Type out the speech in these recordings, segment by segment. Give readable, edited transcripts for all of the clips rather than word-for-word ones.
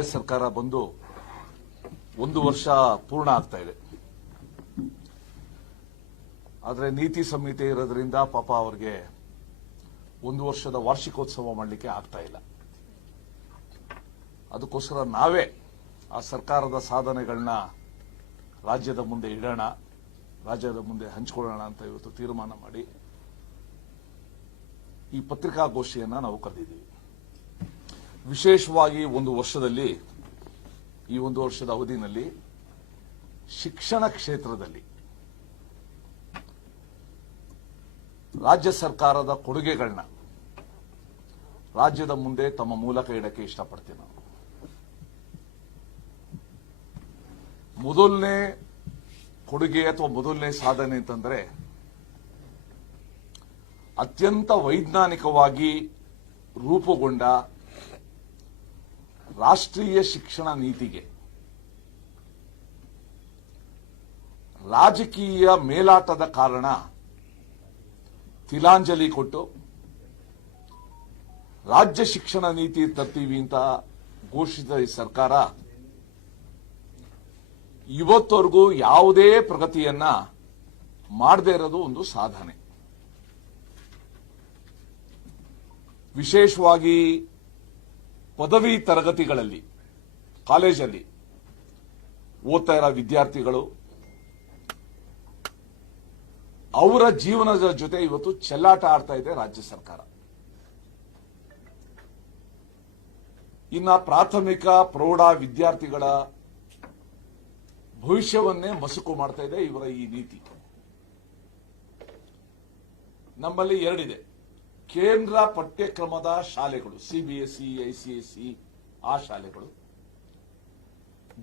ಕಾಂಗ್ರೆಸ್ ಸರ್ಕಾರ ಬಂದು 1 ವರ್ಷ ಪೂರ್ಣ ಆಗ್ತಾ ಇದೆ. ಆದರೆ ನೀತಿ ಸಂಹಿತೆ ಇರೋದ್ರಿಂದ ಪಾಪ ಅವರಿಗೆ 1 ವರ್ಷದ ವಾರ್ಷಿಕೋತ್ಸವ ಮಾಡಲಿಕ್ಕೆ ಆಗ್ತಾ ಇಲ್ಲ. ಅದಕ್ಕೋಸ್ಕರ ನಾವೇ ಆ ಸರ್ಕಾರದ ಸಾಧನೆಗಳನ್ನ ರಾಜ್ಯದ ಮುಂದೆ ಇಡೋಣ, ರಾಜ್ಯದ ಮುಂದೆ ಹಂಚಿಕೊಳ್ಳೋಣ ಅಂತ ಇವತ್ತು ತೀರ್ಮಾನ ಮಾಡಿ ಈ ಪತ್ರಿಕಾಗೋಷ್ಠಿಯನ್ನ ನಾವು ಕರೆದಿದ್ದೀವಿ. ವಿಶೇಷವಾಗಿ 1 ವರ್ಷದಲ್ಲಿ, ಈ 1 ವರ್ಷದ ಅವಧಿನಲ್ಲಿ ಶಿಕ್ಷಣ ಕ್ಷೇತ್ರದಲ್ಲಿ ರಾಜ್ಯ ಸರ್ಕಾರದ ಕೊಡುಗೆಗಳನ್ನ ರಾಜ್ಯದ ಮುಂದೆ ತಮ್ಮ ಮೂಲಕ ಇಡಕ್ಕೆ ಇಷ್ಟಪಡ್ತೀನಿ. ನಾವು ಮೊದಲನೇ ಕೊಡುಗೆ ಅಥವಾ ಮೊದಲನೇ ಸಾಧನೆ ಅಂತಂದ್ರೆ ಅತ್ಯಂತ ವೈಜ್ಞಾನಿಕವಾಗಿ ರೂಪುಗೊಂಡ ರಾಷ್ಟ್ರೀಯ ಶಿಕ್ಷಣ ನೀತಿಗೆ ರಾಜಕೀಯ ಮೇಲಾಟದ ಕಾರಣ ತಿಲಾಂಜಲಿ ಕೊಟ್ಟು ರಾಜ್ಯ ಶಿಕ್ಷಣ ನೀತಿ ತರ್ತೀವಿ ಅಂತ ಘೋಷಿಸಿದ ಈ ಸರ್ಕಾರ ಇವತ್ತವರೆಗೂ ಯಾವುದೇ ಪ್ರಗತಿಯನ್ನ ಮಾಡದೇ ಇರೋದು ಒಂದು ಸಾಧನೆ. ವಿಶೇಷವಾಗಿ ಪದವಿ ತರಗತಿಗಳಲ್ಲಿ, ಕಾಲೇಜಲ್ಲಿ ಓದ್ತಾ ಇರೋ ವಿದ್ಯಾರ್ಥಿಗಳು ಅವರ ಜೀವನದ ಜೊತೆ ಇವತ್ತು ಚೆಲ್ಲಾಟ ಆಡ್ತಾ ಇದೆ ರಾಜ್ಯ ಸರ್ಕಾರ. ಇನ್ನ ಪ್ರಾಥಮಿಕ ಪ್ರೌಢ ವಿದ್ಯಾರ್ಥಿಗಳ ಭವಿಷ್ಯವನ್ನೇ ಮಸುಕು ಮಾಡ್ತಾ ಇದೆ ಇವರ ಈ ನೀತಿ. ನಮ್ಮಲ್ಲಿ 2 ಇದೆ. ಕೇಂದ್ರ ಪಠ್ಯಕ್ರಮದ ಶಾಲೆಗಳು, ಸಿಬಿಎಸ್ಇ, ಐಸಿಎಸ್ಇ ಆ ಶಾಲೆಗಳು,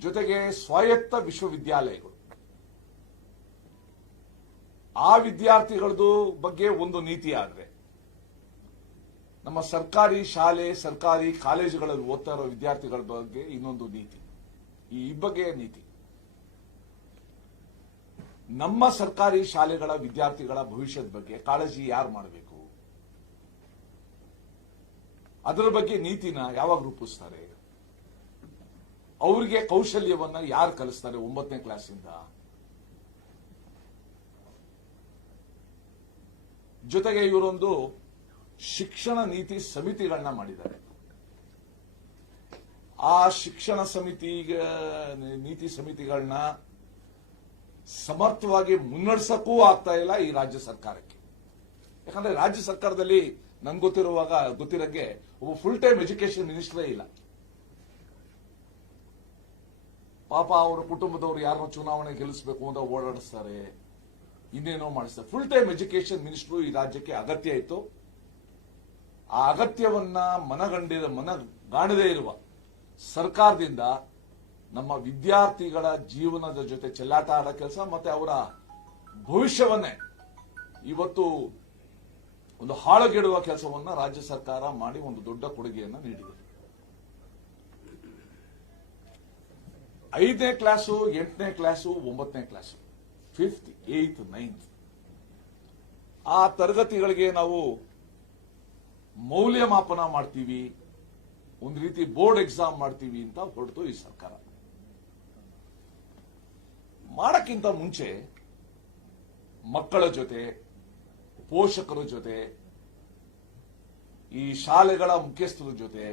ಜೊತೆಗೆ ಸ್ವಾಯತ್ತ ವಿಶ್ವವಿದ್ಯಾಲಯಗಳು. ಆ ವಿದ್ಯಾರ್ಥಿಗಳದ್ದು ಬಗ್ಗೆ ಒಂದು ನೀತಿ ಆದ್ರೆ, ನಮ್ಮ ಸರ್ಕಾರಿ ಶಾಲೆ, ಸರ್ಕಾರಿ ಕಾಲೇಜುಗಳಲ್ಲಿ ಓದ್ತಾ ಇರೋ ವಿದ್ಯಾರ್ಥಿಗಳ ಬಗ್ಗೆ ಇನ್ನೊಂದು ನೀತಿ. ಈ ಬಗೆಯ ನೀತಿ ನಮ್ಮ ಸರ್ಕಾರಿ ಶಾಲೆಗಳ ವಿದ್ಯಾರ್ಥಿಗಳ ಭವಿಷ್ಯದ ಬಗ್ಗೆ ಕಾಳಜಿ ಯಾರು ಮಾಡಬೇಕು, ಅದರ ಬಗ್ಗೆ ನೀತಿನ ಯಾವಾಗ ರೂಪಿಸ್ತಾರೆ, ಅವರಿಗೆ ಕೌಶಲ್ಯವನ್ನ ಯಾರು ಕಲಿಸ್ತಾರೆ 9ನೇ ಕ್ಲಾಸಿಂದ. ಜೊತೆಗೆ ಇವರೊಂದು ಶಿಕ್ಷಣ ನೀತಿ ಸಮಿತಿಗಳನ್ನ ಮಾಡಿದ್ದಾರೆ. ಆ ಶಿಕ್ಷಣ ನೀತಿ ಸಮಿತಿಗಳನ್ನ ಸಮರ್ಥವಾಗಿ ಮುನ್ನಡೆಸಕ್ಕೂ ಆಗ್ತಾ ಇಲ್ಲ ಈ ರಾಜ್ಯ ಸರ್ಕಾರಕ್ಕೆ. ಯಾಕಂದ್ರೆ ರಾಜ್ಯ ಸರ್ಕಾರದಲ್ಲಿ ನಂಗೆ ಗೊತ್ತಿರೋಂಗೆ ಒಬ್ಬ ಫುಲ್ ಟೈಮ್ ಎಜುಕೇಶನ್ ಮಿನಿಸ್ಟರೇ ಇಲ್ಲ. ಪಾಪ ಅವರ ಕುಟುಂಬದವರು ಯಾರನ್ನೋ ಚುನಾವಣೆ ಗೆಲ್ಲಿಸಬೇಕು ಅಂತ ಓಡಾಡಿಸ್ತಾರೆ, ಇನ್ನೇನೋ ಮಾಡಿಸ್ತಾರೆ. ಫುಲ್ ಟೈಮ್ ಎಜುಕೇಶನ್ ಮಿನಿಸ್ಟರ್ ಈ ರಾಜ್ಯಕ್ಕೆ ಅಗತ್ಯ ಇತ್ತು. ಆ ಅಗತ್ಯವನ್ನ ಮನಗಾಣದೇ ಇರುವ ಸರ್ಕಾರದಿಂದ ನಮ್ಮ ವಿದ್ಯಾರ್ಥಿಗಳ ಜೀವನದ ಜೊತೆ ಚೆಲ್ಲಾಟ ಆಡೋ ಕೆಲಸ ಮತ್ತೆ ಅವರ ಭವಿಷ್ಯವನ್ನೇ ಇವತ್ತು ಒಂದು ಹಾಳುಗೆಡುವ ಕೆಲಸವನ್ನ ರಾಜ್ಯ ಸರ್ಕಾರ ಮಾಡಿ ಒಂದು ದೊಡ್ಡ ಕೊಡುಗೆಯನ್ನ ನೀಡಿದೆ. 5ನೇ ಕ್ಲಾಸು, 8ನೇ ಕ್ಲಾಸು, 9ನೇ ಕ್ಲಾಸು, 5th, 8th, 9th ಆ ತರಗತಿಗಳಿಗೆ ನಾವು ಮೌಲ್ಯಮಾಪನ ಮಾಡ್ತೀವಿ, ಒಂದು ರೀತಿ ಬೋರ್ಡ್ ಎಕ್ಸಾಮ್ ಮಾಡ್ತೀವಿ ಅಂತ ಹೊರಟು ಈ ಸರ್ಕಾರ. ಮಾಡಕ್ಕಿಂತ ಮುಂಚೆ ಮಕ್ಕಳ ಜೊತೆ, ಪೋಷಕರ ಜೊತೆ, ಈ ಶಾಲೆಗಳ ಮುಖ್ಯಸ್ಥರ ಜೊತೆ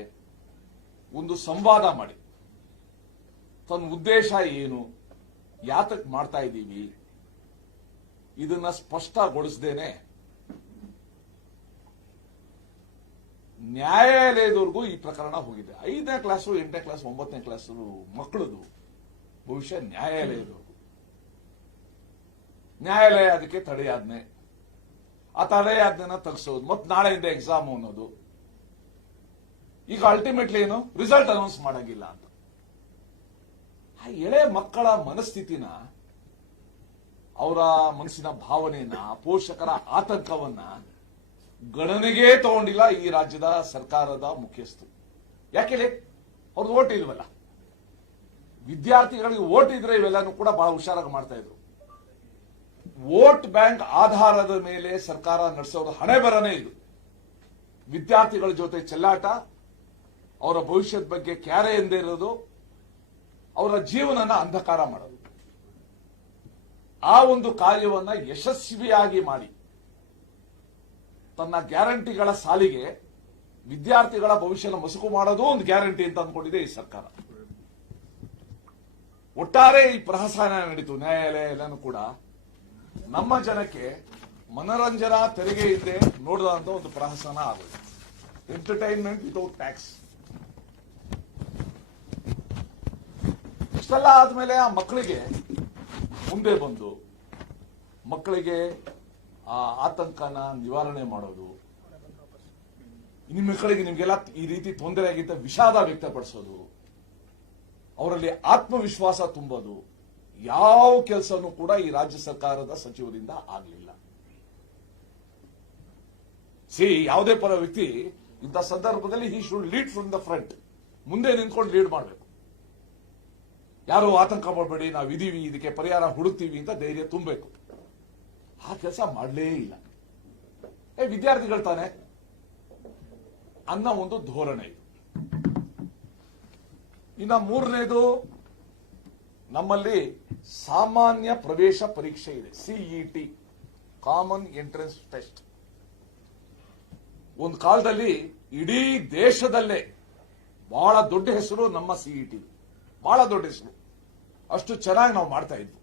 ಒಂದು ಸಂವಾದ ಮಾಡಿ ತನ್ನ ಉದ್ದೇಶ ಏನು, ಯಾತಕ್ ಮಾಡ್ತಾ ಇದ್ದೀವಿ, ಇದನ್ನ ಸ್ಪಷ್ಟಗೊಳಿಸದೇನೆ ನ್ಯಾಯಾಲಯದವರೆಗೂ ಈ ಪ್ರಕರಣ ಹೋಗಿದೆ. 5ನೇ ಕ್ಲಾಸು, 8ನೇ ಕ್ಲಾಸ್, 9ನೇ ಕ್ಲಾಸ್ ಮಕ್ಕಳದು ಭವಿಷ್ಯ ನ್ಯಾಯಾಲಯದವರೆಗೂ. ನ್ಯಾಯಾಲಯ ಅದಕ್ಕೆ ತಡೆಯಾಜ್ಞೆ, ಆ ತಡೆಯಾಜ್ಞೆನ ತೆಗೆಸೋದು, ಮತ್ತೆ ನಾಳೆಯಿಂದ ಎಕ್ಸಾಮ್ ಅನ್ನೋದು. ಈಗ ಅಲ್ಟಿಮೇಟ್ಲಿ ಏನು, ರಿಸಲ್ಟ್ ಅನೌನ್ಸ್ ಮಾಡಂಗಿಲ್ಲ ಅಂತ. ಆ ಎಳೆ ಮಕ್ಕಳ ಮನಸ್ಥಿತಿನ, ಅವರ ಮನಸ್ಸಿನ ಭಾವನೆಯನ್ನ, ಪೋಷಕರ ಆತಂಕವನ್ನ ಗಣನೆಗೆ ತಗೊಂಡಿಲ್ಲ ಈ ರಾಜ್ಯದ ಸರ್ಕಾರದ ಮುಖ್ಯಸ್ಥರು. ಯಾಕೆ ಅವ್ರದ್ದು ಓಟ್ ಇಲ್ವಲ್ಲ. ವಿದ್ಯಾರ್ಥಿಗಳಿಗೆ ಓಟ್ ಇದ್ರೆ ಇವೆಲ್ಲನೂ ಕೂಡ ಬಹಳ ಹುಷಾರಾಗಿ ಮಾಡ್ತಾ ಇದ್ರು. ವೋಟ್ ಬ್ಯಾಂಕ್ ಆಧಾರದ ಮೇಲೆ ಸರ್ಕಾರ ನಡೆಸೋದು ಹಣೆ ಬರನೇ ಇದು. ವಿದ್ಯಾರ್ಥಿಗಳ ಜೊತೆ ಚೆಲ್ಲಾಟ, ಅವರ ಭವಿಷ್ಯದ ಬಗ್ಗೆ ಕ್ಯಾರೆ ಎಂದೇ ಇರೋದು, ಅವರ ಜೀವನನ ಅಂಧಕಾರ ಮಾಡೋದು. ಆ ಒಂದು ಕಾರ್ಯವನ್ನ ಯಶಸ್ವಿಯಾಗಿ ಮಾಡಿ ತನ್ನ ಗ್ಯಾರಂಟಿಗಳ ಸಾಲಿಗೆ ವಿದ್ಯಾರ್ಥಿಗಳ ಭವಿಷ್ಯನ ಮಸುಕು ಮಾಡೋದು ಒಂದು ಗ್ಯಾರಂಟಿ ಅಂತ ಅಂದ್ಕೊಂಡಿದೆ ಈ ಸರ್ಕಾರ. ಒಟ್ಟಾರೆ ಈ ಪ್ರಹಸನ ನಡೀತು, ನ್ಯಾಯಾಲಯ ಎಲ್ಲನೂ ಕೂಡ ನಮ್ಮ ಜನಕ್ಕೆ ಮನರಂಜನಾ ತೆರಿಗೆ ಇಲ್ಲದೆ ನೋಡಿದಂತ ಒಂದು ಪ್ರಹಸನ ಆಗುತ್ತೆ. Entertainment without tax. ಇಷ್ಟೆಲ್ಲ ಆದ್ಮೇಲೆ ಆ ಮಕ್ಕಳಿಗೆ ಮುಂದೆ ಬಂದು ಮಕ್ಕಳಿಗೆ ಆ ಆತಂಕನ ನಿವಾರಣೆ ಮಾಡೋದು, ನಿಮ್ಮ ಮಕ್ಕಳಿಗೆ ನಿಮ್ಗೆಲ್ಲ ಈ ರೀತಿ ತೊಂದರೆ ಆಗಿದ್ದ ವಿಷಾದ ವ್ಯಕ್ತಪಡಿಸೋದು, ಅವರಲ್ಲಿ ಆತ್ಮವಿಶ್ವಾಸ ತುಂಬೋದು, ಯಾವ ಕೆಲಸನೂ ಕೂಡ ಈ ರಾಜ್ಯ ಸರ್ಕಾರದ ಸಚಿವರಿಂದ ಆಗಲಿಲ್ಲ. ಯಾವುದೇ ಪರ ವ್ಯಕ್ತಿ ಇಂಥ ಸಂದರ್ಭದಲ್ಲಿ he should lead from the front, ಮುಂದೆ ನಿಂತ್ಕೊಂಡು ಲೀಡ್ ಮಾಡಬೇಕು. ಯಾರು ಆತಂಕ ಮಾಡಬೇಡಿ, ನಾವು ಇದೀವಿ, ಇದಕ್ಕೆ ಪರಿಹಾರ ಹುಡುಕ್ತೀವಿ ಅಂತ ಧೈರ್ಯ ತುಂಬಬೇಕು. ಆ ಕೆಲಸ ಮಾಡಲೇ ಇಲ್ಲ. ವಿದ್ಯಾರ್ಥಿಗಳು ತಾನೆ ಅನ್ನೋ ಒಂದು ಧೋರಣೆ. ಇನ್ನ ಮೂರನೇದು, ನಮ್ಮಲ್ಲಿ ಸಾಮಾನ್ಯ ಪ್ರವೇಶ ಪರೀಕ್ಷೆ ಇದೆ, ಸಿಇಟಿ, ಕಾಮನ್ ಎಂಟ್ರೆನ್ಸ್ ಟೆಸ್ಟ್. ಒಂದು ಕಾಲದಲ್ಲಿ ಇಡೀ ದೇಶದಲ್ಲೇ ಬಹಳ ದೊಡ್ಡ ಹೆಸರು ನಮ್ಮ ಸಿಇಟಿ, ಬಹಳ ದೊಡ್ಡ ಹೆಸರು, ಅಷ್ಟು ಚೆನ್ನಾಗಿ ನಾವು ಮಾಡ್ತಾ ಇದ್ವಿ.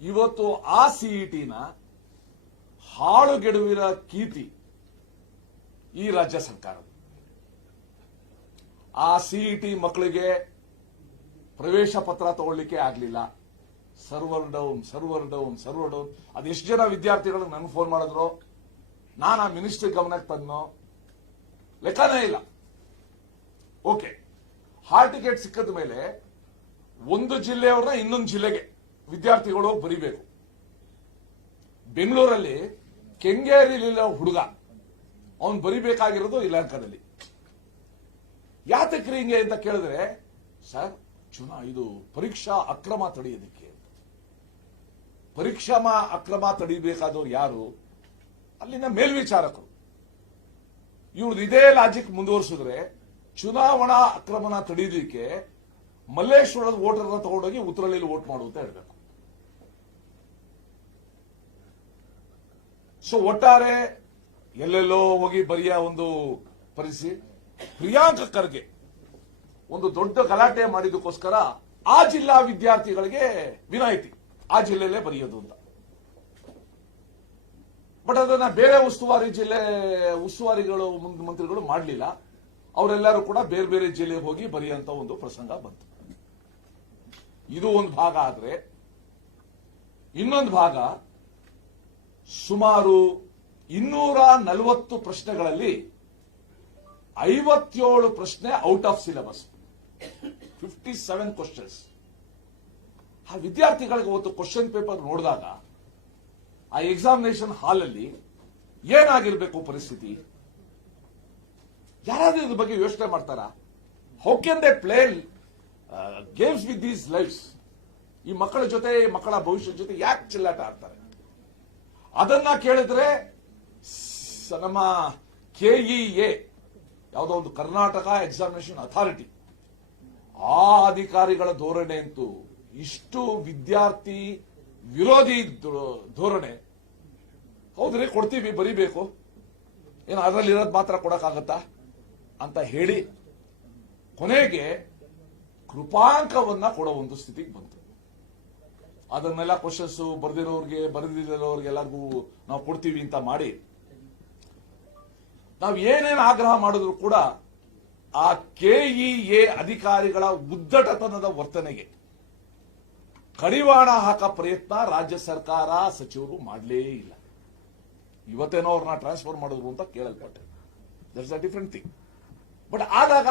ಇವತ್ತು ಆ ಸಿಇಟಿನ ಹಾಳುಗೆಡುವಿನ ಕೀರ್ತಿ ಈ ರಾಜ್ಯ ಸರ್ಕಾರ. ಆ ಸಿಇಟಿ ಮಕ್ಕಳಿಗೆ ಪ್ರವೇಶ ಪತ್ರ ತಗೊಳ್ಳಿಕ್ಕೆ ಆಗ್ಲಿಲ್ಲ. Server down, server down, server down. ಅದೆಷ್ಟು ಜನ ವಿದ್ಯಾರ್ಥಿಗಳು ನನಗೆ ಫೋನ್ ಮಾಡಿದ್ರು, ನಾನು ಆ ಮಿನಿಸ್ಟ್ರಿ ಗಮನಕ್ಕೆ ತಂದನೋ ಲೆಕ್ಕನೇ ಇಲ್ಲ. ಓಕೆ, ಹಾಲ್ ಟಿಕೆಟ್ ಸಿಕ್ಕದ ಮೇಲೆ ಒಂದು ಜಿಲ್ಲೆಯವ್ರನ್ನ ಇನ್ನೊಂದು ಜಿಲ್ಲೆಗೆ ವಿದ್ಯಾರ್ಥಿಗಳು ಬರೀಬೇಕು. ಬೆಂಗಳೂರಲ್ಲಿ ಕೆಂಗೇರಿಲಿಲ್ಲ ಹುಡುಗ, ಅವನು ಬರಿಬೇಕಾಗಿರೋದು ಇಲಾಖಾದಲ್ಲಿ. ಯಾತಕ್ರಿ ಹಿಂಗೆ ಅಂತ ಕೇಳಿದ್ರೆ, ಸರ್ ಇದು ಪರೀಕ್ಷಾ ಅಕ್ರಮ ತಡೆಯೋದಕ್ಕೆ. ಪರೀಕ್ಷಾ ಅಕ್ರಮ ತಡಿಬೇಕಾದವ್ರು ಯಾರು? ಅಲ್ಲಿನ ಮೇಲ್ವಿಚಾರಕರು. ಇವ್ರದ್ದು ಇದೇ ಲಾಜಿಕ್ ಮುಂದುವರಿಸಿದ್ರೆ ಚುನಾವಣಾ ಅಕ್ರಮನ ತಡೆಯೋದಕ್ಕೆ ಮಲ್ಲೇಶ್ವರದ ವೋಟರ್ನ ತಗೊಂಡೋಗಿ ಉತ್ತರಳ್ಳಿಯಲ್ಲಿ ವೋಟ್ ಮಾಡು ಅಂತ ಹೇಳಬೇಕು. ಸೊ ಒಟ್ಟಾರೆ ಎಲ್ಲೆಲ್ಲೋ ಹೋಗಿ ಬರೆಯ ಒಂದು ಪರಿಸ್ಥಿತಿ. ಪ್ರಿಯಾಂಕ ಖರ್ಗೆ ಒಂದು ದೊಡ್ಡ ಗಲಾಟೆ ಮಾಡಿದಕ್ಕೋಸ್ಕರ ಆ ಜಿಲ್ಲಾ ವಿದ್ಯಾರ್ಥಿಗಳಿಗೆ ವಿನಾಯಿತಿ, ಆ ಜಿಲ್ಲೆಯಲ್ಲೇ ಬರೆಯೋದು ಅಂತ. ಬಟ್ ಅದನ್ನ ಬೇರೆ ಉಸ್ತುವಾರಿಗಳು ಮಂತ್ರಿಗಳು ಮಾಡಲಿಲ್ಲ. ಅವರೆಲ್ಲರೂ ಕೂಡ ಬೇರೆ ಬೇರೆ ಜಿಲ್ಲೆಗೆ ಹೋಗಿ ಬರೆಯುವಂತ ಒಂದು ಪ್ರಸಂಗ ಬಂತು. ಇದು ಒಂದು ಭಾಗ ಆದ್ರೆ, ಇನ್ನೊಂದು ಭಾಗ ಸುಮಾರು 240 ಪ್ರಶ್ನೆಗಳಲ್ಲಿ 57 ಪ್ರಶ್ನೆ ಔಟ್ ಆಫ್ ಸಿಲೆಬಸ್, 57 ಕ್ವಶನ್ಸ್. ಆ ವಿದ್ಯಾರ್ಥಿಗಳಿಗೆ ಇವತ್ತು ಕ್ವಶನ್ ಪೇಪರ್ ನೋಡಿದಾಗ ಆ ಎಕ್ಸಾಮಿನೇಷನ್ ಹಾಲ್ ಅಲ್ಲಿ ಏನಾಗಿರ್ಬೇಕು ಪರಿಸ್ಥಿತಿ? ಯಾರಾದ್ರೂ ಇದ್ರ ಬಗ್ಗೆ ಯೋಚನೆ ಮಾಡ್ತಾರ? How can they play games with these lifes? ಈ ಮಕ್ಕಳ ಜೊತೆ, ಮಕ್ಕಳ ಭವಿಷ್ಯದ ಜೊತೆ ಯಾಕೆ ಚೆಲ್ಲಾಟ ಆಡ್ತಾರೆ? ಅದನ್ನ ಕೇಳಿದ್ರೆ ನಮ್ಮ ಕೆಇಎ, ಯಾವುದೋ ಒಂದು ಕರ್ನಾಟಕ ಎಕ್ಸಾಮಿನೇಷನ್ ಅಥಾರಿಟಿ, ಆ ಅಧಿಕಾರಿಗಳ ಧೋರಣೆ ಅಂತೂ ಇಷ್ಟು ವಿದ್ಯಾರ್ಥಿ ವಿರೋಧಿ ಧೋರಣೆ. ಹೌದ್ರಿ, ಕೊಡ್ತೀವಿ, ಬರಿಬೇಕು, ಏನು ಅದರಲ್ಲಿರೋದು ಮಾತ್ರ ಕೊಡಕ್ಕಾಗತ್ತಾ ಅಂತ ಹೇಳಿ ಕೊನೆಗೆ ಕೃಪಾಂಕವನ್ನ ಕೊಡೋ ಒಂದು ಸ್ಥಿತಿಗೆ ಬಂತು. ಅದನ್ನೆಲ್ಲ ಕ್ವಶನ್ಸ್ ಬರೆದಿರೋರಿಗೆ, ಬರೆದಿರೋರಿಗೆ ಎಲ್ಲರಿಗೂ ನಾವು ಕೊಡ್ತೀವಿ ಅಂತ ಮಾಡಿ, ನಾವು ಏನೇನು ಆಗ್ರಹ ಮಾಡಿದ್ರು ಕೂಡ ಆ ಕೆಇಎ ಅಧಿಕಾರಿಗಳ ಉದ್ದಟತನದ ವರ್ತನೆಗೆ ಕಡಿವಾಣ ಹಾಕೋ ಪ್ರಯತ್ನ ರಾಜ್ಯ ಸರ್ಕಾರ, ಸಚಿವರು ಮಾಡಲೇ ಇಲ್ಲ. ಇವತ್ತೇನೋ ಅವ್ರನ್ನ ಟ್ರಾನ್ಸ್ಫರ್ ಮಾಡಿದ್ರು ಅಂತ ಕೇಳಲ್ಪಟ್ಟೆ, that's a different thing. But ಆದಾಗ,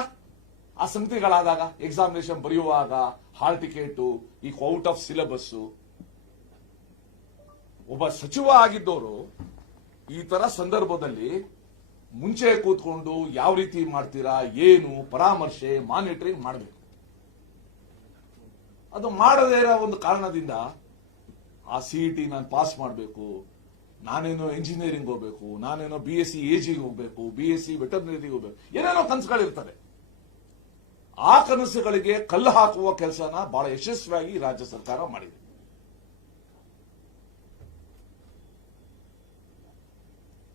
ಆ ಸಂಗತಿಗಳಾದಾಗ, ಎಕ್ಸಾಮಿನೇಷನ್ ಬರೆಯುವಾಗ, ಹಾಲ್ ಟಿಕೆಟ್, ಈ ಔಟ್ ಆಫ್ ಸಿಲೆಬಸ್, ಒಬ್ಬ ಸಚಿವ ಆಗಿದ್ದವರು ಈ ತರ ಸಂದರ್ಭದಲ್ಲಿ ಮುಂಚೆ ಕೂತ್ಕೊಂಡು ಯಾವ ರೀತಿ ಮಾಡ್ತೀರಾ, ಏನು ಪರಾಮರ್ಶೆ, ಮಾನಿಟರಿಂಗ್ ಮಾಡಬೇಕು. ಅದು ಮಾಡದೇ ಇರೋ ಒಂದು ಕಾರಣದಿಂದ ಆ ಸಿಇಟಿ ನಾನು ಪಾಸ್ ಮಾಡಬೇಕು, ನಾನೇನೋ ಇಂಜಿನಿಯರಿಂಗ್ ಹೋಗ್ಬೇಕು, ನಾನೇನೋ BSc AG ಹೋಗ್ಬೇಕು, BSc ವೆಟರ್ನರಿ ಹೋಗ್ಬೇಕು, ಏನೇನೋ ಕನಸುಗಳಿರ್ತದೆ. ಆ ಕನಸುಗಳಿಗೆ ಕಲ್ಲು ಹಾಕುವ ಕೆಲಸನ ಬಹಳ ಯಶಸ್ವಿಯಾಗಿ ರಾಜ್ಯ ಸರ್ಕಾರ ಮಾಡಿದೆ.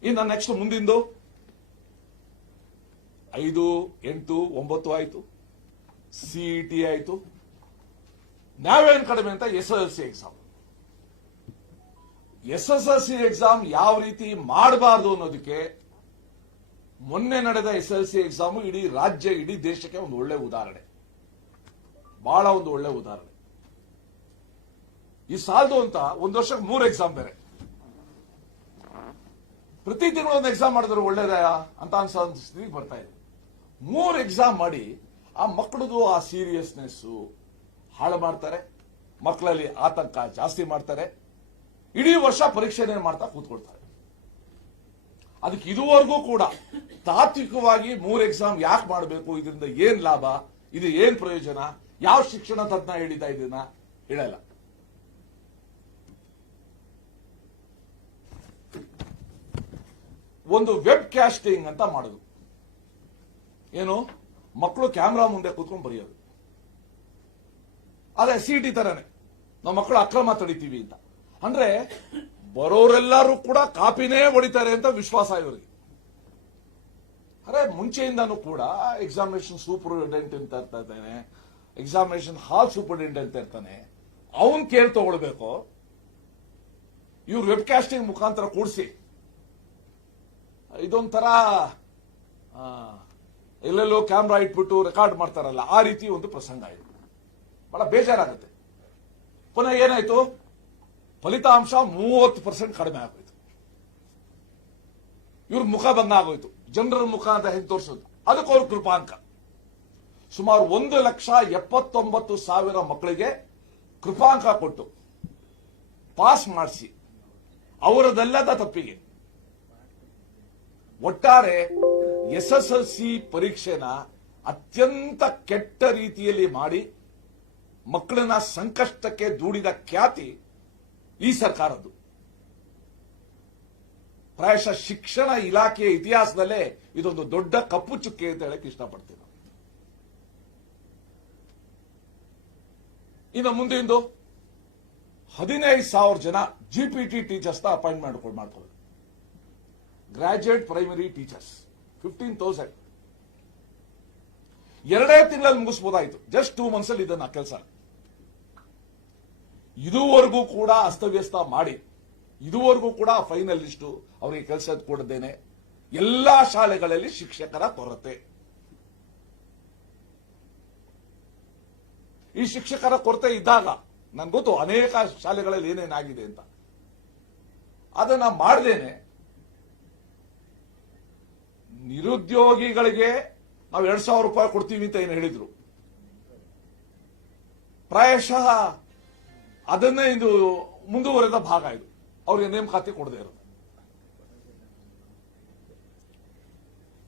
ಇನ್ನು ನೆಕ್ಸ್ಟ್ ಮುಂದಿಂದು 5, 8, 9 ಆಯ್ತು, CET ಆಯ್ತು. ನಾವೇನ್ ಕಡಿಮೆ ಅಂತ SSLC ಎಕ್ಸಾಮ್. SSLC ಎಕ್ಸಾಮ್ ಯಾವ ರೀತಿ ಮಾಡಬಾರ್ದು ಅನ್ನೋದಕ್ಕೆ ಮೊನ್ನೆ ನಡೆದ SSLC ಎಕ್ಸಾಮ್ ಇಡೀ ರಾಜ್ಯ, ಇಡೀ ದೇಶಕ್ಕೆ ಒಂದು ಒಳ್ಳೆ ಉದಾಹರಣೆ, ಬಹಳ ಒಂದು ಒಳ್ಳೆ ಉದಾಹರಣೆ. ಈ ಸಾಲದು ಅಂತ ಒಂದು ವರ್ಷಕ್ಕೆ 3 ಎಕ್ಸಾಮ್ ಬೇರೆ, ಪ್ರತಿ ತಿಂಗಳು ಒಂದು ಎಕ್ಸಾಮ್ ಮಾಡಿದ್ರೆ ಒಳ್ಳೇದ ಅಂತ ಅನ್ಸೋ ಸ್ಥಿತಿಗೆ ಬರ್ತಾ ಇದೆ. 3 ಎಕ್ಸಾಮ್ ಮಾಡಿ ಆ ಮಕ್ಕಳದು ಆ ಸೀರಿಯಸ್ನೆಸ್ ಹಾಳು ಮಾಡ್ತಾರೆ, ಮಕ್ಕಳಲ್ಲಿ ಆತಂಕ ಜಾಸ್ತಿ ಮಾಡ್ತಾರೆ, ಇಡೀ ವರ್ಷ ಪರೀಕ್ಷೆನೇ ಮಾಡ್ತಾ ಕೂತ್ಕೊಳ್ತಾರೆ. ಅದಕ್ಕೆ ಇದುವರೆಗೂ ಕೂಡ ತಾತ್ವಿಕವಾಗಿ 3 ಎಕ್ಸಾಮ್ ಯಾಕೆ ಮಾಡಬೇಕು, ಇದರಿಂದ ಏನ್ ಲಾಭ, ಇದು ಏನ್ ಪ್ರಯೋಜನ, ಯಾವ ಶಿಕ್ಷಣ ತಜ್ಞ ಹೇಳಿದ ಇದನ್ನ ಹೇಳಲ್ಲ. ಒಂದು ವೆಬ್ ಕ್ಯಾಸ್ಟಿಂಗ್ ಅಂತ ಮಾಡೋದು. ಏನು, ಮಕ್ಕಳು ಕ್ಯಾಮ್ರಾ ಮುಂದೆ ಕೂತ್ಕೊಂಡು ಬರೆಯೋದು. ಅದೇ CET ತರನೇ ನಾವು ಮಕ್ಕಳು ಅಕ್ರಮ ತಡಿತೀವಿ ಅಂತ. ಅಂದ್ರೆ ಬರೋರೆಲ್ಲರೂ ಕೂಡ ಕಾಪಿನೇ ಹೊಡಿತಾರೆ ಅಂತ ವಿಶ್ವಾಸ ಇವರಿಗೆ. ಅರೆ ಮುಂಚೆಯಿಂದಾನು ಕೂಡ ಎಕ್ಸಾಮಿನೇಷನ್ ಸೂಪರಿಂಟೆಂಡೆಂಟ್ ಅಂತ ಇರ್ತಾನೆ, ಎಕ್ಸಾಮಿನೇಷನ್ ಹಾಲ್ ಸೂಪರಿಂಟೆಂಡೆಂಟ್ ಅಂತ ಇರ್ತಾನೆ, ಅವನ್ ಕೇರ್ ತಗೊಳ್ಬೇಕು. ಇವ್ರು ವೆಬ್ ಕ್ಯಾಸ್ಟಿಂಗ್ ಮುಖಾಂತರ ಕೂಡಿಸಿ ಇದೊಂಥರ ಎಲ್ಲೆಲ್ಲೋ ಕ್ಯಾಮ್ರಾ ಇಟ್ಬಿಟ್ಟು ರೆಕಾರ್ಡ್ ಮಾಡ್ತಾರಲ್ಲ, ಆ ರೀತಿ ಒಂದು ಪ್ರಸಂಗ ಇದು. ಬಹಳ ಬೇಜಾರಾಗುತ್ತೆ. ಪುನಃ ಏನಾಯ್ತು, ಫಲಿತಾಂಶ 30% ಕಡಿಮೆ ಆಗೋಯ್ತು. ಇವ್ರ ಮುಖ ಭಂಗ ಆಗೋಯ್ತು. ಜನರ ಮುಖ ಅಂತ ಹೆಂಗೆ ತೋರಿಸೋದು, ಅದಕ್ಕೆ ಅವ್ರ ಕೃಪಾಂಕ. ಸುಮಾರು 1,79,000 ಮಕ್ಕಳಿಗೆ ಕೃಪಾಂಕ ಕೊಟ್ಟು ಪಾಸ್ ಮಾಡಿಸಿ, ಅವರದೆಲ್ಲದ ತಪ್ಪಿಗೆ ಒಟ್ಟಾರೆ SSLC ಪರೀಕ್ಷೆನ ಅತ್ಯಂತ ಕೆಟ್ಟ ರೀತಿಯಲ್ಲಿ ಮಾಡಿ ಮಕ್ಕಳನ್ನ ಸಂಕಷ್ಟಕ್ಕೆ ದೂಡಿದ ಖ್ಯಾತಿ ಈ ಸರ್ಕಾರದ್ದು. ಪ್ರಾಯಶಃ ಶಿಕ್ಷಣ ಇಲಾಖೆಯ ಇತಿಹಾಸದಲ್ಲೇ ಇದೊಂದು ದೊಡ್ಡ ಕಪ್ಪು ಚುಕ್ಕೆ ಅಂತ ಹೇಳಕ್ ಇಷ್ಟಪಡ್ತೀನಿ. ಇನ್ನು ಮುಂದಿಂದು 15,000 ಜನ GPT ಟೀಚರ್ಸ್ ಅಪಾಯಿಂಟ್ಮೆಂಟ್ ಮಾಡ್ಕೊಳ್ಳಿ. ಗ್ರಾಜುಯೇಟ್ ಪ್ರೈಮರಿ ಟೀಚರ್ಸ್ 15,000 2 ತಿಂಗಳಲ್ಲಿ ಮುಗಿಸಬಹುದಾಯಿತು. ಜಸ್ಟ್ 2 ಮಂತ್ಸ್ ಅಲ್ಲಿ ಇದನ್ನ ಕೆಲಸ ಇದುವರೆಗೂ ಕೂಡ ಅಸ್ತವ್ಯಸ್ತ ಮಾಡಿ, ಇದುವರೆಗೂ ಕೂಡ ಫೈನಲ್ ಲಿಸ್ಟ್ ಅವರಿಗೆ ಕೆಲಸ ಕೊಡದೇನೆ ಎಲ್ಲಾ ಶಾಲೆಗಳಲ್ಲಿ ಶಿಕ್ಷಕರ ಕೊರತೆ. ಈ ಶಿಕ್ಷಕರ ಕೊರತೆ ಇದ್ದಾಗ ನನ್ಗೆ ಗೊತ್ತು ಅನೇಕ ಶಾಲೆಗಳಲ್ಲಿ ಏನೇನಾಗಿದೆ ಅಂತ. ಅದನ್ನ ಮಾಡದೇನೆ ನಿರುದ್ಯೋಗಿಗಳಿಗೆ ನಾವು 2,000 ರೂಪಾಯಿ ಕೊಡ್ತೀವಿ ಅಂತ ಏನು ಹೇಳಿದ್ರು, ಪ್ರಾಯಶಃ ಅದನ್ನೇ ಇದು ಮುಂದುವರೆದ ಭಾಗ. ಇದು ಅವ್ರಿಗೆ ನೇಮಕಾತಿ ಕೊಡದೇ ಇರೋದು.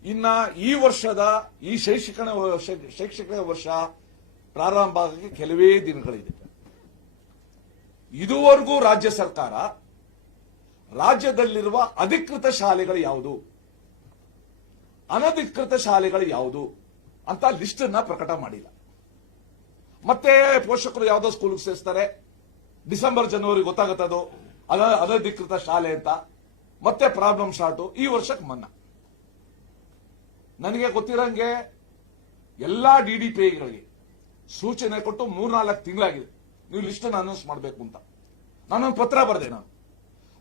ಇನ್ನ ಈ ವರ್ಷದ ಈ ಶೈಕ್ಷಣಿಕ ವರ್ಷ ಪ್ರಾರಂಭ ಆಗಕ್ಕೆ ಕೆಲವೇ ದಿನಗಳಿದೆ. ಇದುವರೆಗೂ ರಾಜ್ಯ ಸರ್ಕಾರ ರಾಜ್ಯದಲ್ಲಿರುವ ಅಧಿಕೃತ ಶಾಲೆಗಳು ಯಾವುದು, ಅನಧಿಕೃತ ಶಾಲೆಗಳು ಯಾವುದು ಅಂತ ಲಿಸ್ಟ್ ಅನ್ನ ಪ್ರಕಟ ಮಾಡಿಲ್ಲ. ಮತ್ತೆ ಪೋಷಕರು ಯಾವುದೋ ಸ್ಕೂಲ್ಗೆ ಸೇರಿಸ್ತಾರೆ, ಡಿಸೆಂಬರ್ ಜನವರಿ ಗೊತ್ತಾಗುತ್ತದು ಅನಧಿಕೃತ ಶಾಲೆ ಅಂತ, ಮತ್ತೆ ಪ್ರಾಬ್ಲಮ್ ಸ್ಟಾರ್ಟು. ಈ ವರ್ಷಕ್ಕೆ ಮನ್ನಾ. ನನಗೆ ಗೊತ್ತಿರಂಗೆ ಎಲ್ಲಾ DDPIಗಳಿಗೆ ಸೂಚನೆ ಕೊಟ್ಟು 3-4 ತಿಂಗಳಾಗಿದೆ, ನೀವು ಲಿಸ್ಟ್ ಅನ್ನು ಅನೌನ್ಸ್ ಮಾಡಬೇಕು ಅಂತ. ನಾನೊಂದು ಪತ್ರ ಬರೆದೆ. ನಾನು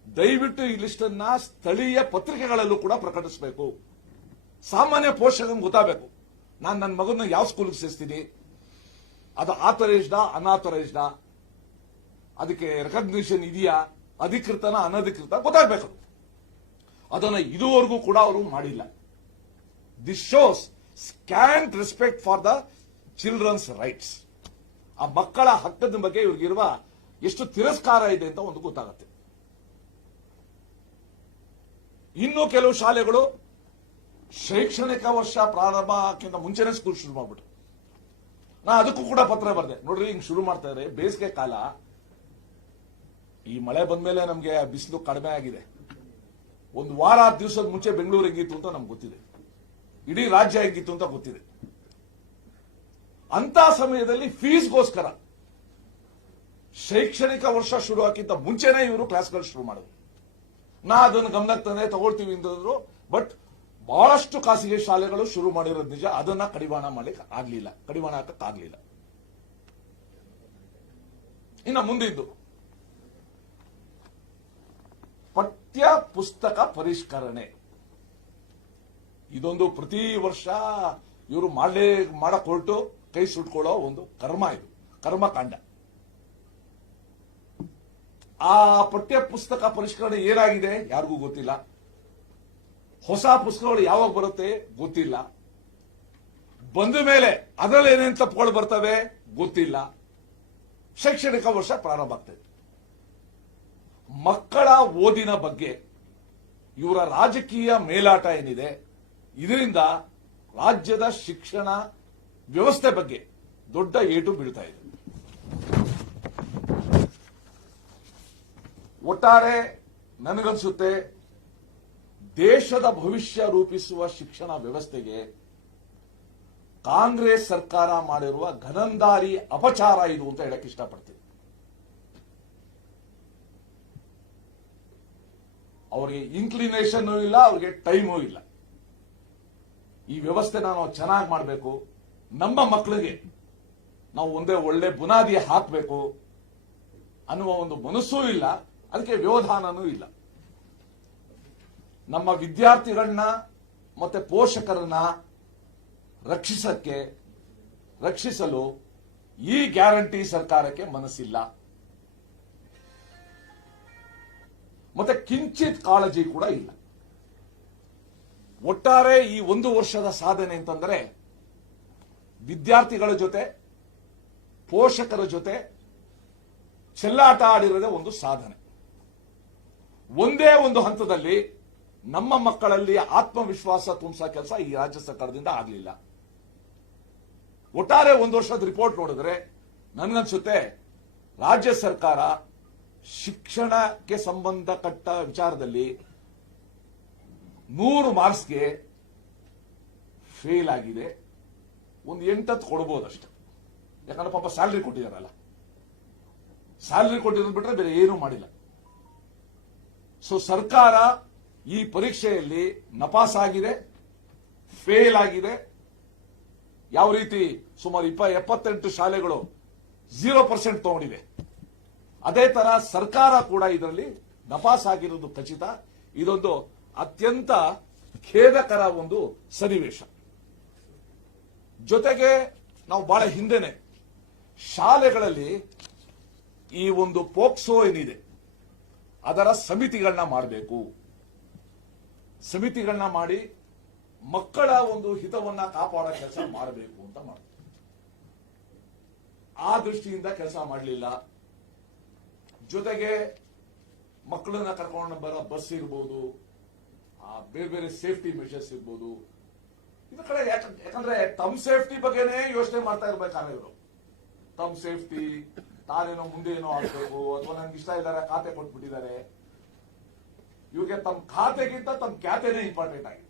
ದಯವಿಟ್ಟು ಈ ಲಿಸ್ಟ್ ಅನ್ನ ಸ್ಥಳೀಯ ಪತ್ರಿಕೆಗಳಲ್ಲೂ ಕೂಡ ಪ್ರಕಟಿಸಬೇಕು. ಸಾಮಾನ್ಯ ಪೋಷಕರಿಗೆ ಗೊತ್ತಾಗಬೇಕು, ನಾನು ನನ್ನ ಮಗನ ಯಾವ ಸ್ಕೂಲ್ಗೆ ಸೇರಿಸ್ತೀನಿ, ಅದು ಆಥರೈಸ್ಡಾ ಅನಾಥರೈಸ್ಡಾ, ಅದಕ್ಕೆ ರೆಕಗ್ನಿಷನ್ ಇದೆಯಾ, ಅಧಿಕೃತನ ಅನಧಿಕೃತ ಗೊತ್ತಾಗಬೇಕು. ಅದನ್ನ ಇದುವರೆಗೂ ಕೂಡ ಅವರು ಮಾಡಿಲ್ಲ. This shows scant respect for the children's rights. ಆ ಮಕ್ಕಳ ಹಕ್ಕದ ಬಗ್ಗೆ ಇವ್ರಿಗಿರುವ ಎಷ್ಟು ತಿರಸ್ಕಾರ ಇದೆ ಅಂತ ಒಂದು ಗೊತ್ತಾಗುತ್ತೆ. ಇನ್ನು ಕೆಲವು ಶಾಲೆಗಳು ಶೈಕ್ಷಣಿಕ ವರ್ಷ ಪ್ರಾರಂಭಕ್ಕಿಂತ ಮುಂಚೆನೇ ಸ್ಕೂಲ್ ಶುರು ಮಾಡ್ಬಿಟ್ಟು, ನಾ ಅದಕ್ಕೂ ಕೂಡ ಪತ್ರ ಬರೆದೆ. ನೋಡ್ರಿ, ಹಿಂಗ್ ಶುರು ಮಾಡ್ತಾ ಇದ್ರೆ ಬೇಸಿಗೆ ಕಾಲ, ಈ ಮಳೆ ಬಂದ್ಮೇಲೆ ನಮ್ಗೆ ಬಿಸಿಲು ಕಡಿಮೆ ಆಗಿದೆ, ಒಂದು ವಾರ ದಿವಸದ ಮುಂಚೆ ಬೆಂಗಳೂರು ಹೆಂಗಿತ್ತು ಅಂತ ನಮ್ಗೆ ಗೊತ್ತಿದೆ, ಇಡೀ ರಾಜ್ಯ ಹೆಂಗಿತ್ತು ಅಂತ ಗೊತ್ತಿದೆ. ಅಂತ ಸಮಯದಲ್ಲಿ ಫೀಸ್ಗೋಸ್ಕರ ಶೈಕ್ಷಣಿಕ ವರ್ಷ ಶುರು ಹಾಕಿಂತ ಮುಂಚೆನೇ ಇವರು ಕ್ಲಾಸ್ಗಳು ಶುರು ಮಾಡಿದ್ರು. ನಾ ಅದನ್ನು ಗಮನಕ್ಕೆ ತಂದೆ ತಗೊಳ್ತೀವಿ ಅಂತಂದ್ರು. ಬಟ್ ಬಹಳಷ್ಟು ಖಾಸಗಿ ಶಾಲೆಗಳು ಶುರು ಮಾಡಿರೋದು ನಿಜ. ಅದನ್ನ ಕಡಿವಾಣ ಹಾಕಕ್ಕಾಗ್ಲಿಲ್ಲ. ಇನ್ನು ಮುಂದಿದ್ದು ಪಠ್ಯ ಪುಸ್ತಕ ಪರಿಷ್ಕರಣೆ. ಇದೊಂದು ಪ್ರತಿ ವರ್ಷ ಇವರು ಮಾಡಕ್ ಹೊರಟು ಕೈ ಸುಟ್ಕೊಳ್ಳೋ ಒಂದು ಕರ್ಮಕಾಂಡ. ಆ ಪಠ್ಯ ಪುಸ್ತಕ ಪರಿಷ್ಕರಣೆ ಏನಾಗಿದೆ ಯಾರಿಗೂ ಗೊತ್ತಿಲ್ಲ. ಹೊಸ ಪುಸ್ತಕಗಳು ಯಾವಾಗ ಬರುತ್ತೆ ಗೊತ್ತಿಲ್ಲ. ಬಂದ ಮೇಲೆ ಅದರಲ್ಲಿ ಏನೇನು ತಪ್ಪುಗಳು ಬರ್ತವೆ ಗೊತ್ತಿಲ್ಲ. ಶೈಕ್ಷಣಿಕ ವರ್ಷ ಪ್ರಾರಂಭ ಆಗ್ತದೆ. ಮಕ್ಕಳ ಓದಿನ ಬಗ್ಗೆ ಇವರ ರಾಜಕೀಯ ಮೇಲಾಟ ಏನಿದೆ, ಇದರಿಂದ ರಾಜ್ಯದ ಶಿಕ್ಷಣ ವ್ಯವಸ್ಥೆ ಬಗ್ಗೆ ದೊಡ್ಡ ಏಟು ಬೀಳ್ತಾ ಇದೆ. ಒಟ್ಟಾರೆ ನನಗನ್ಸುತ್ತೆ ದೇಶದ ಭವಿಷ್ಯ ರೂಪಿಸುವ ಶಿಕ್ಷಣ ವ್ಯವಸ್ಥೆಗೆ ಕಾಂಗ್ರೆಸ್ ಸರ್ಕಾರ ಮಾಡಿರುವ ಘನಂದಾರಿ ಅಪಚಾರ ಇದು ಅಂತ ಹೇಳಕ್ ಇಷ್ಟಪಡ್ತೀನಿ. ಅವರಿಗೆ ಇನ್ಕ್ಲಿನೇಷನ್ ಇಲ್ಲ, ಅವರಿಗೆ ಟೈಮೂ ಇಲ್ಲ. ಈ ವ್ಯವಸ್ಥೆನ ನಾವು ಚೆನ್ನಾಗಿ ಮಾಡಬೇಕು, ನಮ್ಮ ಮಕ್ಕಳಿಗೆ ನಾವು ಒಂದೇ ಒಳ್ಳೆ ಬುನಾದಿ ಹಾಕಬೇಕು ಅನ್ನುವ ಒಂದು ಮನಸ್ಸೂ ಇಲ್ಲ, ಅದಕ್ಕೆ ವ್ಯವಧಾನನೂ ಇಲ್ಲ. ನಮ್ಮ ವಿದ್ಯಾರ್ಥಿಗಳನ್ನ ಮತ್ತೆ ಪೋಷಕರನ್ನ ರಕ್ಷಿಸಲು ಈ ಗ್ಯಾರಂಟಿ ಸರ್ಕಾರಕ್ಕೆ ಮನಸ್ಸಿಲ್ಲ. ಮತ್ತೆ ಕಿಂಚಿತ್ ಕಾಳಜಿ ಕೂಡ ಇಲ್ಲ. ಒಟ್ಟಾರೆ ಈ ಒಂದು ವರ್ಷದ ಸಾಧನೆ ಅಂತಂದ್ರೆ ವಿದ್ಯಾರ್ಥಿಗಳ ಜೊತೆ ಪೋಷಕರ ಜೊತೆ ಚೆಲ್ಲಾಟ ಆಡಿರೋದೇ ಒಂದು ಸಾಧನೆ. ಒಂದೇ ಒಂದು ಹಂತದಲ್ಲಿ ನಮ್ಮ ಮಕ್ಕಳಲ್ಲಿ ಆತ್ಮವಿಶ್ವಾಸ ತುಂಬಿಸೋ ಕೆಲಸ ಈ ರಾಜ್ಯ ಸರ್ಕಾರದಿಂದ ಆಗಲಿಲ್ಲ. ಒಟ್ಟಾರೆ ಒಂದು ವರ್ಷದ ರಿಪೋರ್ಟ್ ನೋಡಿದ್ರೆ ನನಗನ್ಸುತ್ತೆ ರಾಜ್ಯ ಸರ್ಕಾರ ಶಿಕ್ಷಣಕ್ಕೆ ಸಂಬಂಧಪಟ್ಟ ವಿಚಾರದಲ್ಲಿ 100 ಮಾರ್ಕ್ಸ್ಗೆ ಫೇಲ್ ಆಗಿದೆ. ಒಂದು 8 ಕೊಡಬಹುದಷ್ಟೆ. ಯಾಕಂದ್ರೆ ಪಾಪ ಸ್ಯಾಲರಿ ಕೊಟ್ಟಿದಾರಲ್ಲ, ಸ್ಯಾಲರಿ ಕೊಟ್ಟಿರೋದು ಬಿಟ್ರೆ ಬೇರೆ ಏನೂ ಮಾಡಿಲ್ಲ. ಸೊ ಸರ್ಕಾರ ಈ ಪರೀಕ್ಷೆಯಲ್ಲಿ ನಪಾಸ್ ಆಗಿದೆ, ಫೇಲ್ ಆಗಿದೆ. ಯಾವ ರೀತಿ ಸುಮಾರು 78 ಶಾಲೆಗಳು 0% ತಗೊಂಡಿದೆ, ಅದೇ ತರ ಸರ್ಕಾರ ಕೂಡ ಇದರಲ್ಲಿ ನಪಾಸ್ ಆಗಿರೋದು ಖಚಿತ. ಇದೊಂದು ಅತ್ಯಂತ ಖೇದಕರ ಒಂದು ಸನ್ನಿವೇಶ. ಜೊತೆಗೆ ನಾವು ಬಹಳ ಹಿಂದೆನೆ ಶಾಲೆಗಳಲ್ಲಿ ಈ ಒಂದು ಪೋಕ್ಸೋ ಏನಿದೆ ಅದರ ಸಮಿತಿಗಳನ್ನ ಮಾಡಬೇಕು. ಸಮಿತಿಗಳನ್ನ ಮಾಡಿ ಮಕ್ಕಳ ಒಂದು ಹಿತವನ್ನ ಕಾಪಾಡೋ ಕೆಲಸ ಮಾಡಬೇಕು ಅಂತ ಮಾಡ್ತಾರೆ. ಆ ದೃಷ್ಟಿಯಿಂದ ಕೆಲಸ ಮಾಡಲಿಲ್ಲ. ಜೊತೆಗೆ ಮಕ್ಕಳನ್ನ ಕರ್ಕೊಂಡು ಬರೋ ಬಸ್ ಇರ್ಬೋದು, ಬೇರೆ ಬೇರೆ ಸೇಫ್ಟಿ ಮೆಷರ್ಸ್ ಇರ್ಬೋದು, ಇದ್ರ ಕಡೆ ಯಾಕಂದ್ರೆ ತಮ್ಮ ಸೇಫ್ಟಿ ಬಗ್ಗೆನೇ ಯೋಚನೆ ಮಾಡ್ತಾ ಇರ್ಬೇಕಾದ್ರೆ ಇವರು ತಮ್ಮ ಸೇಫ್ಟಿ, ತಾನೇನೋ ಮುಂದೆ ಏನೋ ಆಗ್ಬೇಕು, ಅಥವಾ ನನ್ಗೆ ಇಷ್ಟ ಇದ್ದಾರೆ ಖಾತೆ ಕೊಟ್ಬಿಟ್ಟಿದ್ದಾರೆ. ಇವ್ರಿಗೆ ತಮ್ಮ ಖಾತೆಗಿಂತ ತಮ್ಮ ಖ್ಯಾತೆನೇ ಇಂಪಾರ್ಟೆಂಟ್ ಆಗಿದೆ.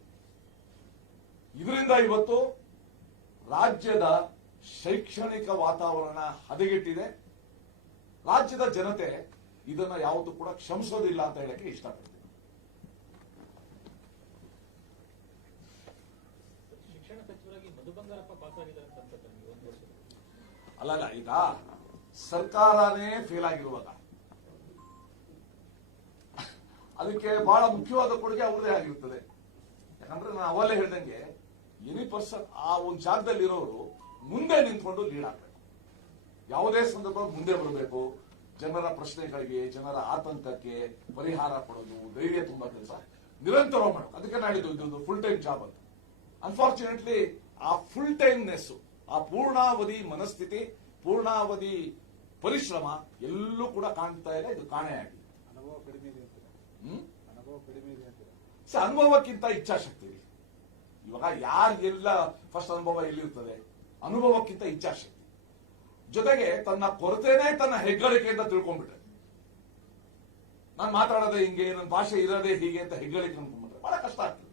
ಇದರಿಂದ ಇವತ್ತು ರಾಜ್ಯದ ಶೈಕ್ಷಣಿಕ ವಾತಾವರಣ ಹದಗೆಟ್ಟಿದೆ. ರಾಜ್ಯದ ಜನತೆ ಇದನ್ನ ಯಾವತ್ತೂ ಕೂಡ ಕ್ಷಮಿಸೋದಿಲ್ಲ ಅಂತ ಹೇಳಕ್ಕೆ ಇಷ್ಟಪಡ್ತೀನಿ. ಶಿಕ್ಷಣ ಸಚಿವರಾಗಿ ಮಧು ಬಂಗಾರಪ್ಪ ಪಾಸ್ ಆಗಿದ್ದಾರೆ ಅಲ್ಲ, ಈಗ ಸರ್ಕಾರನೇ ಫೇಲ್ ಆಗಿರುವಾಗ ಅದಕ್ಕೆ ಬಹಳ ಮುಖ್ಯವಾದ ಕೊಡುಗೆ ಅವ್ರದೇ ಆಗಿರುತ್ತದೆ. ಯಾಕಂದ್ರೆ ನಾನು ಅವಲ್ಲೇ ಹೇಳ್ದಂಗೆ ಎನಿ ಪರ್ಸನ್ ಆ ಒಂದು ಜಾಗದಲ್ಲಿ ಇರೋರು ಮುಂದೆ ನಿಂತ್ಕೊಂಡು ಲೀಡ್ ಆಗ್ಬೇಕು. ಯಾವುದೇ ಸಂದರ್ಭ ಮುಂದೆ ಬರಬೇಕು. ಜನರ ಪ್ರಶ್ನೆಗಳಿಗೆ, ಜನರ ಆತಂಕಕ್ಕೆ ಪರಿಹಾರ ಕೊಡೋದು, ಧೈರ್ಯ ತುಂಬಾ ಕೆಲಸ ನಿರಂತರ ಮಾಡೋದು. ಅದಕ್ಕೆ ನಾಡಿದ್ದು ಇದೊಂದು ಫುಲ್ ಟೈಮ್ ಜಾಬ್ ಅಂತ. ಅನ್ಫಾರ್ಚುನೇಟ್ಲಿ ಆ ಫುಲ್ ಟೈಮ್ನೆಸ್, ಆ ಪೂರ್ಣಾವಧಿ ಮನಸ್ಥಿತಿ, ಪೂರ್ಣಾವಧಿ ಪರಿಶ್ರಮ ಎಲ್ಲೂ ಕೂಡ ಕಾಣ್ತಾ ಇಲ್ಲ. ಇದು ಕಾಣೆಯಾಗಿದೆ. ಅನುಭವಕ್ಕಿಂತ ಇಚ್ಛಾಶಕ್ತಿ ಇದೆ. ಇವಾಗ ಯಾರಿಗೆಲ್ಲ ಫಸ್ಟ್ ಅನುಭವ ಎಲ್ಲಿರ್ತದೆ? ಅನುಭವಕ್ಕಿಂತ ಇಚ್ಛಾಶಕ್ತಿ. ಜೊತೆಗೆ ತನ್ನ ಕೊರತೆನೇ ತನ್ನ ಹೆಗ್ಗಳಿಕೆಯಿಂದ ತಿಳ್ಕೊಂಡ್ಬಿಟ್ರೆ. ನಾನು ಮಾತಾಡೋದೇ ಹಿಂಗೆ, ನನ್ನ ಭಾಷೆ ಇರೋದೇ ಹೀಗೆ ಅಂತ ಹೆಗ್ಗಳಿಕೆ ಅನ್ಕೊಂಡ್ರೆ ಬಹಳ ಕಷ್ಟ ಆಗ್ತದೆ.